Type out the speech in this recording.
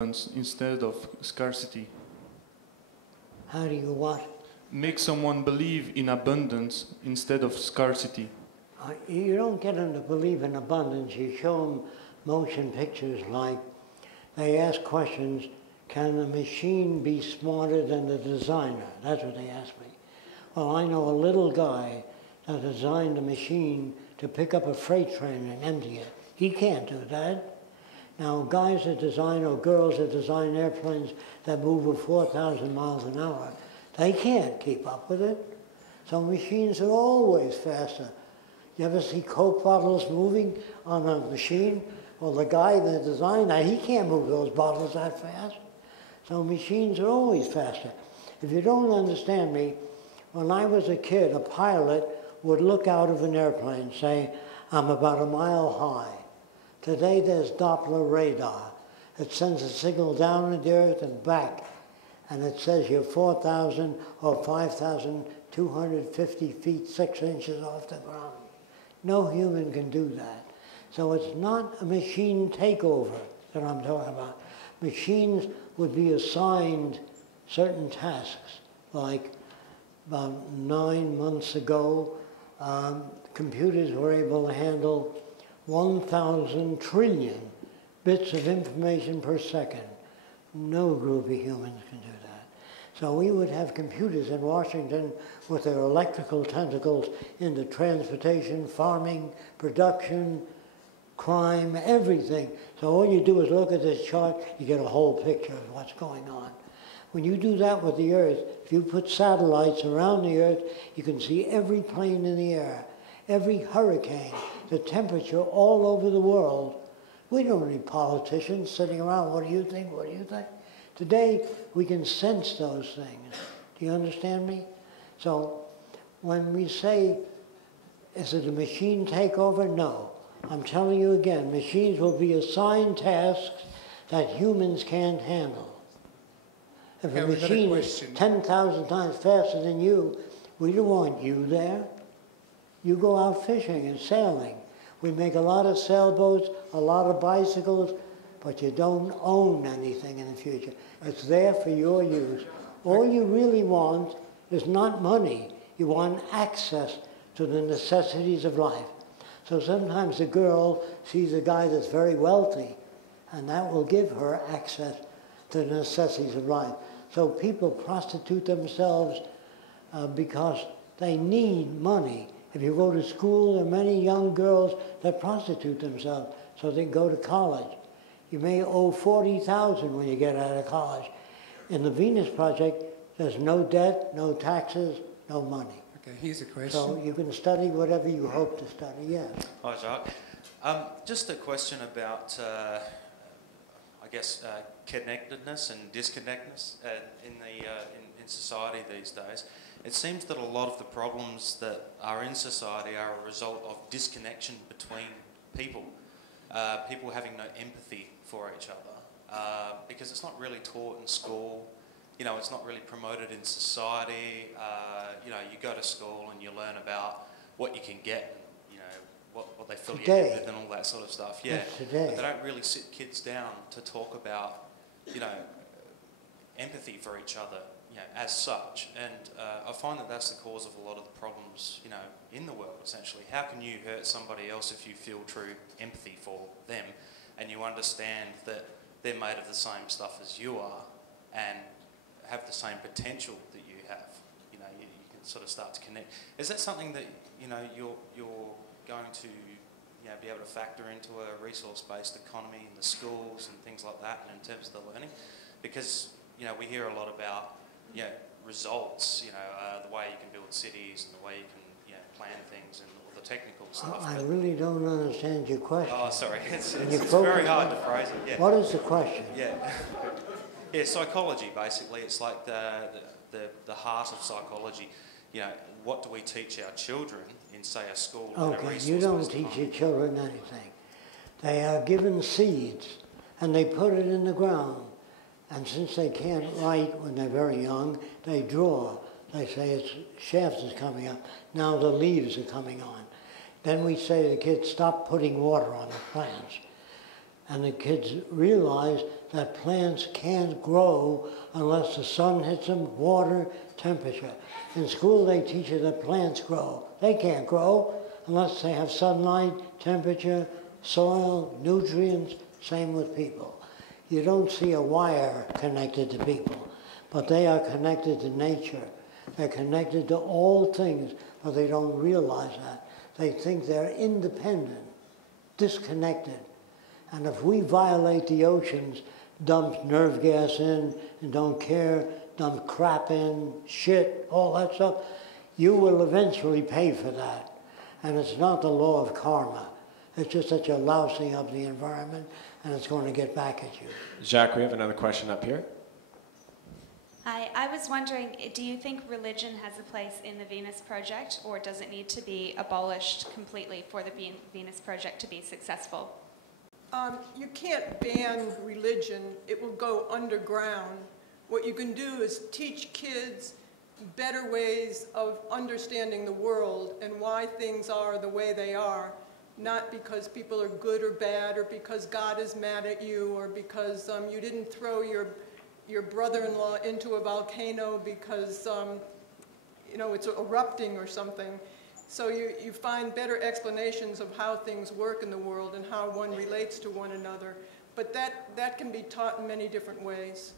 instead of scarcity. How do you what? Make someone believe in abundance instead of scarcity. You don't get them to believe in abundance. You show them motion pictures like, they ask questions, can the machine be smarter than the designer? That's what they ask me. Well, I know a little guy that designed a machine to pick up a freight train and empty it. He can't do that. Now, guys that design, or girls that design airplanes that move at 4,000 miles an hour, they can't keep up with it. So machines are always faster. You ever see Coke bottles moving on a machine? Well, the guy that designed that, he can't move those bottles that fast. So machines are always faster. If you don't understand me, when I was a kid, a pilot would look out of an airplane and say, I'm about a mile high. Today there's Doppler radar. It sends a signal down at the earth and back, and it says you're 4,000 or 5,250 feet, 6 inches off the ground. No human can do that. So it's not a machine takeover that I'm talking about. Machines would be assigned certain tasks, like about 9 months ago, computers were able to handle 1,000 trillion bits of information per second. No group of humans can do that. So we would have computers in Washington with their electrical tentacles into transportation, farming, production, crime, everything. So all you do is look at this chart, you get a whole picture of what's going on. When you do that with the Earth, if you put satellites around the Earth, you can see every plane in the air, every hurricane, the temperature all over the world. We don't need politicians sitting around, what do you think, what do you think? Today, we can sense those things. Do you understand me? So when we say, is it a machine takeover? No. I'm telling you again, machines will be assigned tasks that humans can't handle. If a machine is 10,000 times faster than you, we don't want you there. You go out fishing and sailing. We make a lot of sailboats, a lot of bicycles, but you don't own anything in the future. It's there for your use. All you really want is not money. You want access to the necessities of life. So sometimes a girl sees a guy that's very wealthy, and that will give her access to the necessities of life. So people prostitute themselves because they need money. If you go to school, there are many young girls that prostitute themselves so they can go to college. You may owe $40,000 when you get out of college. In the Venus Project, there's no debt, no taxes, no money. Okay, here's a question. So you can study whatever you hope to study, yes. Hi, Jacques. Just a question about, I guess, connectedness and disconnectedness in society these days. It seems that a lot of the problems that are in society are a result of disconnection between people. People having no empathy for each other, because it's not really taught in school. You know, it's not really promoted in society. You know, you go to school and you learn about what you can get, you know, what they fill you in with and all that sort of stuff. Yeah, but they don't really sit kids down to talk about, you know, empathy for each other, you know, as such. And I find that that's the cause of a lot of the problems, you know, in the world, essentially. How can you hurt somebody else if you feel true empathy for them and you understand that they're made of the same stuff as you are and have the same potential that you have? You know, you can sort of start to connect. Is that something that, you know, you're going to, you know, be able to factor into a resource-based economy in the schools and things like that, and in terms of the learning? Because, you know, we hear a lot about, you know, results, you know, the way you can build cities and the way you can, you know, plan things and all the technical stuff. I really don't understand your question. Oh, sorry. It's very hard to phrase it. Yeah. What is the question? Yeah. Yeah, psychology, basically. It's like the heart of psychology. You know, what do we teach our children in, say, a school? Okay, you don't teach your children anything. They are given seeds, and they put it in the ground. And since they can't write when they're very young, they draw. They say its shaft is coming up. Now the leaves are coming on. Then we say to the kids, stop putting water on the plants. And the kids realize that plants can't grow unless the sun hits them, water, temperature. In school they teach you that plants grow. They can't grow unless they have sunlight, temperature, soil, nutrients, same with people. You don't see a wire connected to people, but they are connected to nature. They're connected to all things, but they don't realize that. They think they're independent, disconnected. And if we violate the oceans, dump nerve gas in and don't care, dump crap in, shit, all that stuff, you will eventually pay for that. And it's not the law of karma. It's just that you're lousing up the environment and it's going to get back at you. Jacques, we have another question up here. Hi, I was wondering, do you think religion has a place in the Venus Project, or does it need to be abolished completely for the Venus Project to be successful? You can't ban religion. It will go underground. What you can do is teach kids better ways of understanding the world and why things are the way they are, not because people are good or bad, or because God is mad at you, or because you didn't throw your brother-in-law into a volcano because you know, it's erupting or something. So you find better explanations of how things work in the world and how one relates to one another. But that can be taught in many different ways.